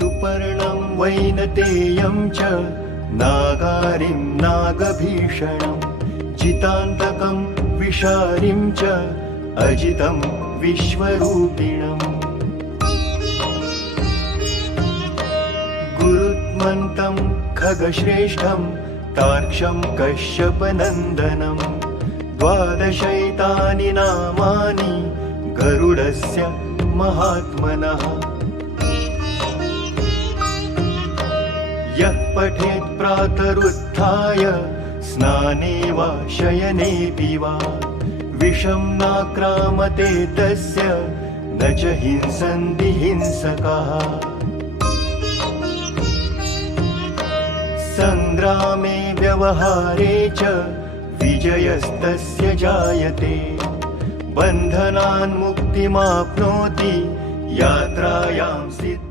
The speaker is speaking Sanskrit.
सुपर्णं वैनतेयं च नागारिं नागभीषणं चितान्तकं विषारिं च अजितं विश्वरूपिणम् गुरुत्मन्तं खगश्रेष्ठं तार्क्ष्यं कश्यपनन्दनं 12 नामानि गरुडस्य महात्मनः यः पठेत् प्रातरुत्थाय स्नाने वा शयनेऽपि वा विषं नाक्रामते तस्य न च हिंसन्ति हिंसकाः संग्रामे व्यवहारे च विजयस्तस्य जायते बन्धनान् मुक्तिमाप्नोति यात्रायां सिद्धिं